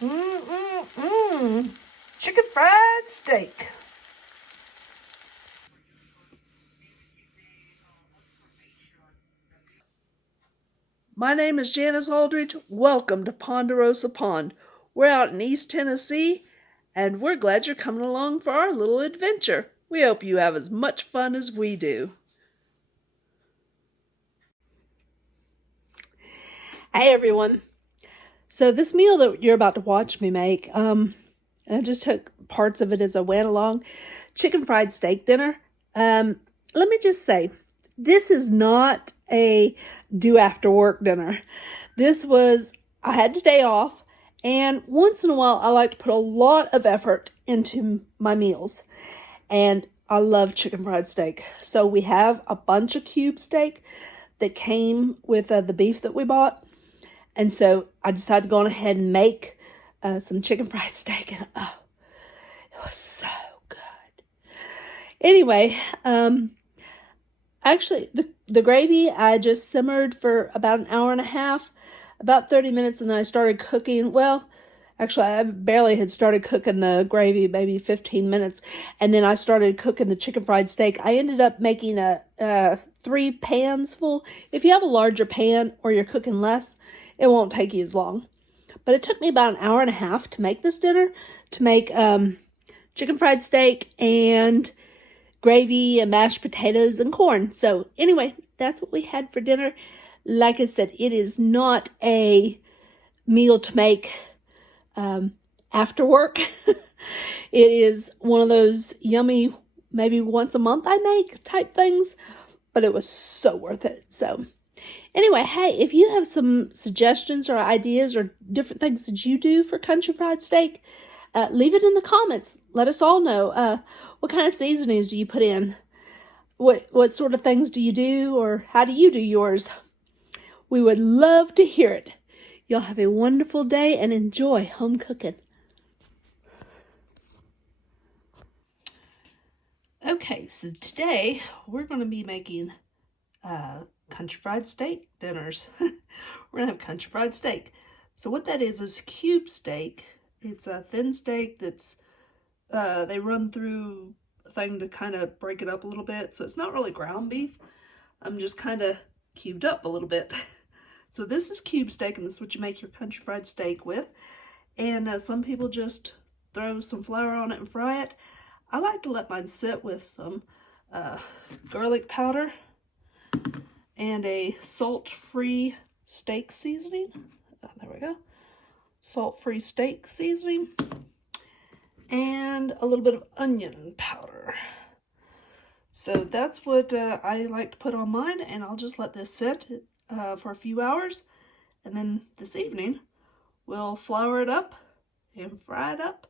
Chicken fried steak. My name is Janice Aldridge. Welcome to Ponderosa Pond. We're out in East Tennessee, and we're glad you're coming along for our little adventure. We hope you have as much fun as we do. Hey everyone. So this meal that you're about to watch me make, I just took parts of it as I went along. Chicken fried steak dinner. Let me just say, this is not a do after work dinner. I had the day off, and once in a while I like to put a lot of effort into my meals. And I love chicken fried steak. So we have a bunch of cube steak that came with the beef that we bought. And so I decided to go on ahead and make some chicken fried steak. And it was so good. Anyway, actually, the gravy I just simmered for about an hour and a half, about 30 minutes, and then I started cooking. Well, actually, I barely had started cooking the gravy, maybe 15 minutes, and then I started cooking the chicken fried steak. I ended up making 3 pans full. If you have a larger pan or you're cooking less, it won't take you as long. But it took me about an hour and a half to make this dinner, to make chicken fried steak and gravy and mashed potatoes and corn. So anyway, that's what we had for dinner. Like I said, it is not a meal to make after work. It is one of those yummy, maybe once a month I make type things, but it was so worth it. So anyway, hey, if you have some suggestions or ideas or different things that you do for country fried steak, leave it in the comments. Let us all know. What kind of seasonings do you put in? What sort of things do you do, or how do you do yours? We would love to hear it. Y'all have a wonderful day and enjoy home cooking. Okay, so today we're going to be making country fried steak dinners. We're going to have country fried steak. So what that is cube steak. It's a thin steak that's, they run through a thing to kind of break it up a little bit. So it's not really ground beef. I'm just kind of cubed up a little bit. So this is cube steak, and this is what you make your country fried steak with. And some people just throw some flour on it and fry it. I like to let mine sit with some garlic powder and a salt-free steak seasoning. There we go. Salt-free steak seasoning. And a little bit of onion powder. So that's what I like to put on mine, and I'll just let this sit for a few hours. And then this evening, we'll flour it up and fry it up.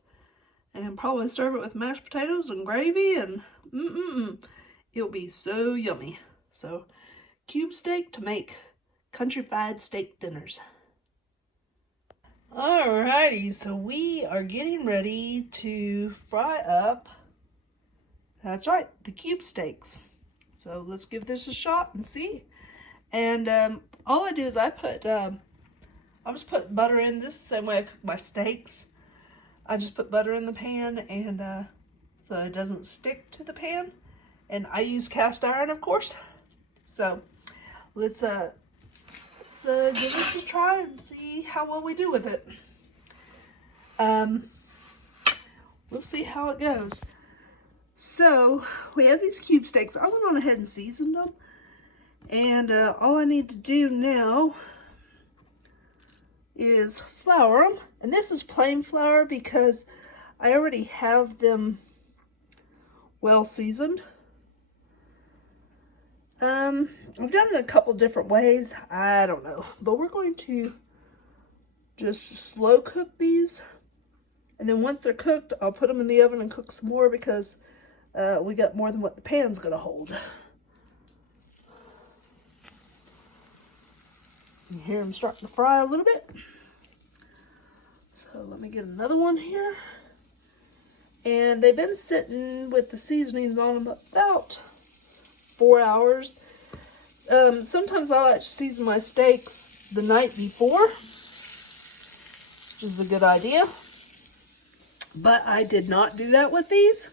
And probably serve it with mashed potatoes and gravy, and it'll be so yummy. So, cube steak to make country fried steak dinners. Alrighty, so we are getting ready to fry up, that's right, the cube steaks. So let's give this a shot and see. And all I do is I just put butter in. This is the same way I cook my steaks. I just put butter in the pan, and so it doesn't stick to the pan. And I use cast iron, of course. So let's give this a try and see how well we do with it. We'll see how it goes. So we have these cube steaks. I went on ahead and seasoned them, and all I need to do now is flour them. And this is plain flour because I already have them well seasoned. I've done it a couple different ways. I don't know. But we're going to just slow cook these. And then once they're cooked, I'll put them in the oven and cook some more because we got more than what the pan's going to hold. You hear them starting to fry a little bit. So let me get another one here. And they've been sitting with the seasonings on them about 4 hours. Sometimes I like to season my steaks the night before. which is a good idea. But I did not do that with these.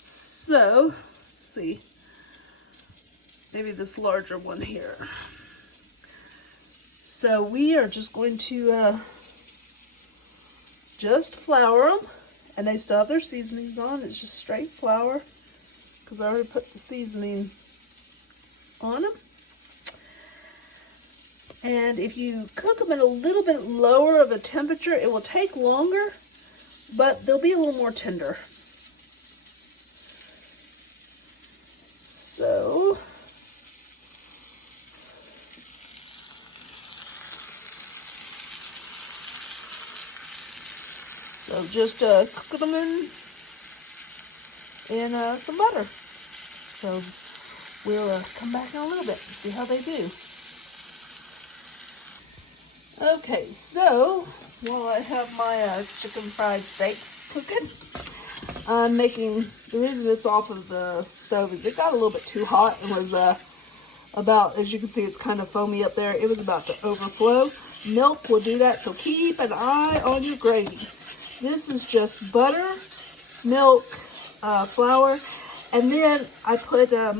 So, let's see. Maybe this larger one here. So we are just going to just flour them. And they still have their seasonings on. It's just straight flour, because I already put the seasoning on them. And if you cook them at a little bit lower of a temperature, it will take longer, but they'll be a little more tender. So, just cook them in some butter. So we'll come back in a little bit and see how they do. Okay, so while I have my chicken fried steaks cooking, I'm making, the reason it's off of the stove is it got a little bit too hot and was about, as you can see, it's kind of foamy up there. It was about to overflow. Milk will do that, so keep an eye on your gravy. This is just butter, milk, flour, and then I put, I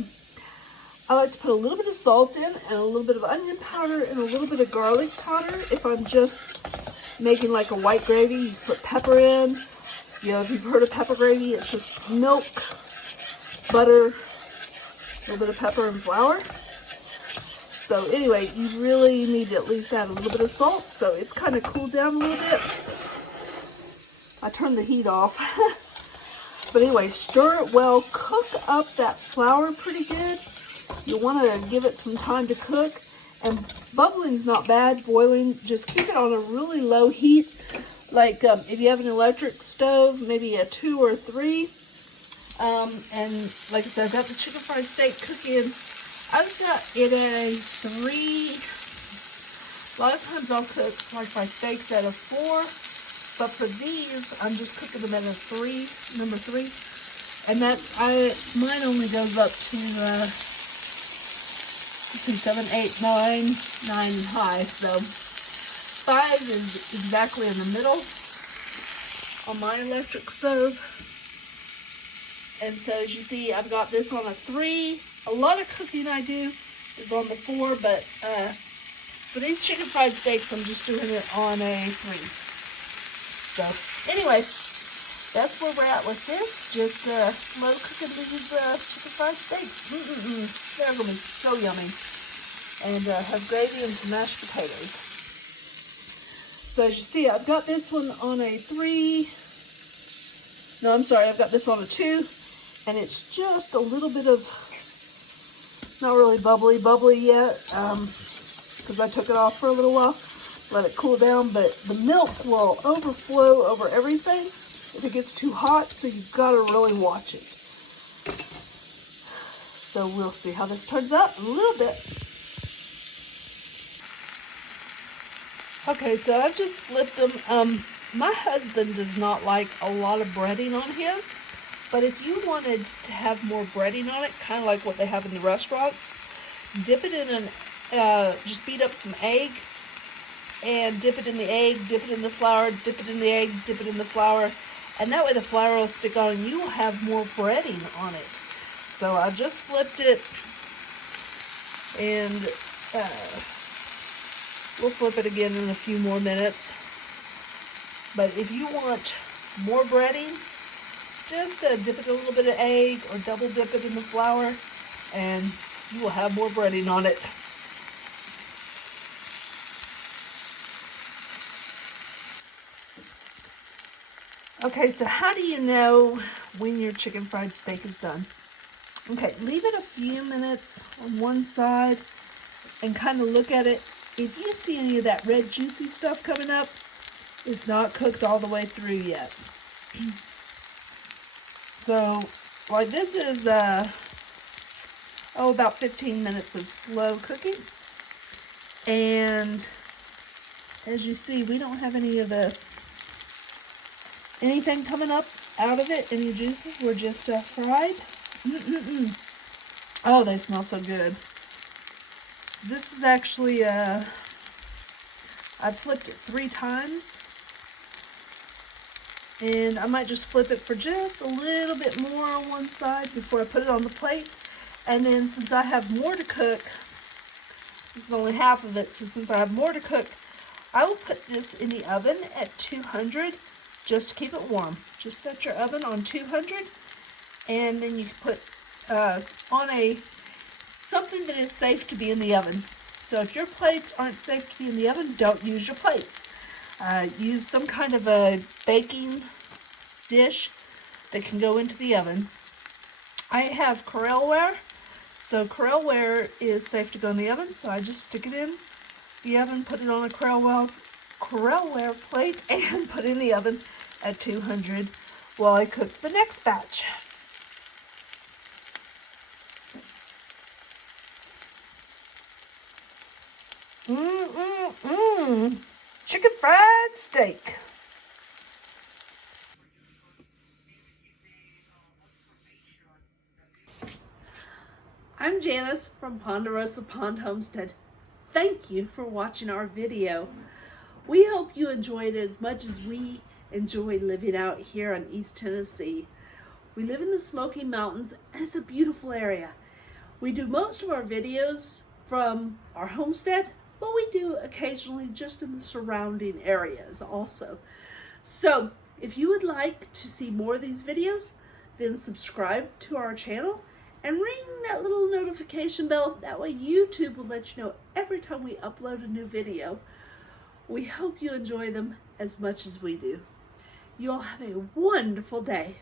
like to put a little bit of salt in and a little bit of onion powder and a little bit of garlic powder. If I'm just making like a white gravy, you put pepper in. You know, if you've heard of pepper gravy, it's just milk, butter, a little bit of pepper and flour. So anyway, you really need to at least add a little bit of salt so it's kind of cooled down a little bit. I turned the heat off. But anyway, stir it well. Cook up that flour pretty good. You'll want to give it some time to cook. And bubbling's not bad. Boiling, just keep it on a really low heat. Like if you have an electric stove, maybe a 2 or 3. And like I said, I've got the chicken fried steak cooking. I've got it a 3. A lot of times I'll cook like my steaks at a 4. But for these, I'm just cooking them at a 3, number 3. And that, mine only goes up to, let's see, 7, 8, 9 high. So 5 is exactly in the middle on my electric stove. And so as you see, I've got this on a 3. A lot of cooking I do is on the 4, but for these chicken fried steaks, I'm just doing it on a 3. So anyway, that's where we're at with this. Just slow cooking these chicken fried steaks. They're going to be so yummy. And have gravy and some mashed potatoes. So as you see, I've got this one on a 3. No, I'm sorry, I've got this on a 2. And it's just a little bit of, not really bubbly yet, because I took it off for a little while. Let it cool down, but the milk will overflow over everything if it gets too hot, so you've got to really watch it. So we'll see how this turns out in a little bit. Okay, so I've just flipped them. My husband does not like a lot of breading on his, but if you wanted to have more breading on it, kind of like what they have in the restaurants, dip it in just beat up some egg, and dip it in the egg, dip it in the flour, dip it in the egg, dip it in the flour, and that way the flour will stick on and you will have more breading on it. So I just flipped it, and we'll flip it again in a few more minutes. But if you want more breading, just dip it in a little bit of egg or double dip it in the flour, and you will have more breading on it. Okay, so how do you know when your chicken fried steak is done? Okay, leave it a few minutes on one side and kind of look at it. If you see any of that red juicy stuff coming up, it's not cooked all the way through yet. So, like this is, about 15 minutes of slow cooking. And as you see, we don't have anything coming up out of it, any juices. We're just fried. Oh, they smell so good. This is actually I flipped it 3 times. And I might just flip it for just a little bit more on one side before I put it on the plate. And then since I have more to cook, this is only half of it, so since I have more to cook, I will put this in the oven at 200 just to keep it warm. Just set your oven on 200, and then you can put on something that is safe to be in the oven. So if your plates aren't safe to be in the oven, don't use your plates. Use some kind of a baking dish that can go into the oven. I have Corelware, so Corelware is safe to go in the oven, so I just stick it in the oven, put it on a Corelware plate, and put it in the oven at 200 while I cook the next batch. Chicken fried steak. I'm Janice from Ponderosa Pond Homestead. Thank you for watching our video. We hope you enjoyed it as much as we enjoy living out here in East Tennessee. We live in the Smoky Mountains and it's a beautiful area. We do most of our videos from our homestead, but we do occasionally just in the surrounding areas also. So if you would like to see more of these videos, then subscribe to our channel and ring that little notification bell. That way YouTube will let you know every time we upload a new video. We hope you enjoy them as much as we do. You all have a wonderful day.